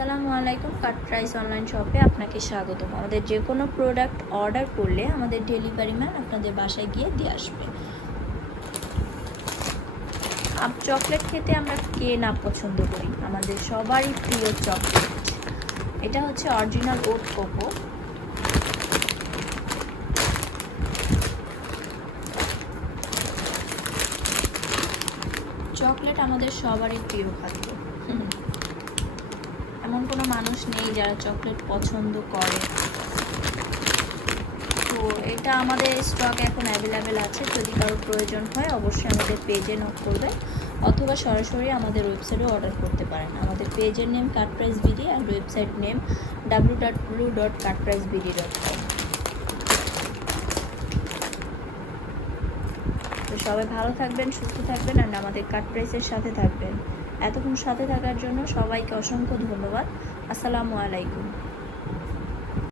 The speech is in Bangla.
আসসালামু আলাইকুম। কাট প্রাইস অনলাইন শপে আপনাকে স্বাগতম। আমাদের যে কোনো প্রোডাক্ট অর্ডার করলে আমাদের ডেলিভারি ম্যান আপনাদের বাসায় গিয়ে দিয়ে আসবে। চকলেট খেতে আমরা কে না পছন্দ করি, আমাদের সবারই প্রিয় চকলেট। এটা হচ্ছে অরিজিনাল ওট কোকো। চকলেট আমাদের সবারই প্রিয় খাদ্য। এমন কোনো মানুষ নেই যারা চকলেট পছন্দ করে। তো এটা আমাদের স্টক এখন অ্যাভেলেবেল আছে। যদি কারো প্রয়োজন হয় অবশ্যই আমাদের পেজে নক করবে অথবা সরাসরি আমাদের ওয়েবসাইটে অর্ডার করতে পারেন। আমাদের পেজের নেম cutpricebd আর ওয়েবসাইট নেম www.cutpricebd.com। তো সবাই ভালো থাকবেন, সুস্থ থাকবেন আর আমাদের কাট প্রাইসের সাথে থাকবেন। এতক্ষণ সাথে থাকার জন্য সবাইকে অসংখ্য ধন্যবাদ। আসসালামু আলাইকুম।